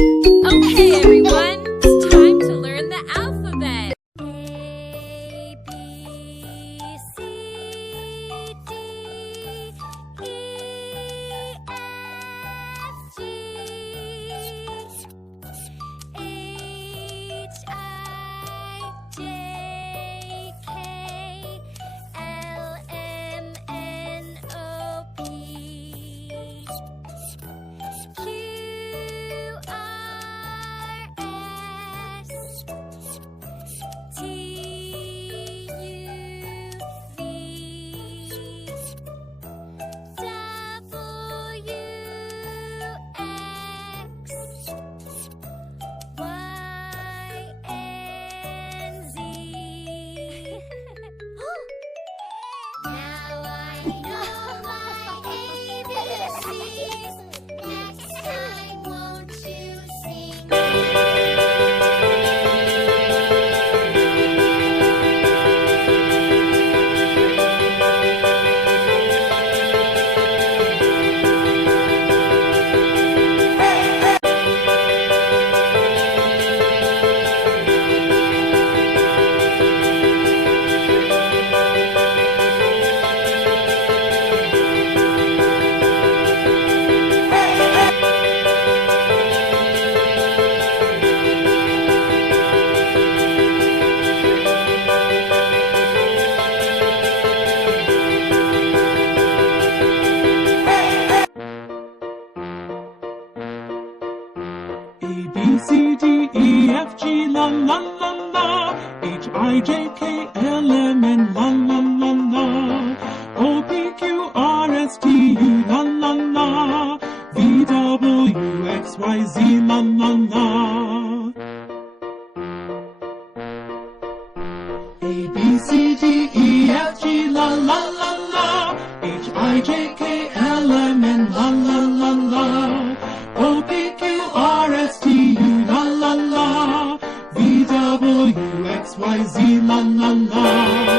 Okay, everyone, it's time to learn the alphabet. A, B, C, D, E, F, G, H, I, J, K, L, M, N, O, P, Q, R, S, T, U, V, W, X, Y, and Z. Now I know my ABCs. Next time, won't you sing? A, B, C, D, E, F, G, la la la la. H, I, J, K, L, M, N, la la la la. O, P, Q, R, S, T, U, la la la. V, W, X, Y, Z, la la la. A, B, C, D, E, F, G, la la la la. H, I, J, K, L, M, N, la la la la. O, P, Q, R, S, T, U, la la la. V, W, X, Y, Z, la la la.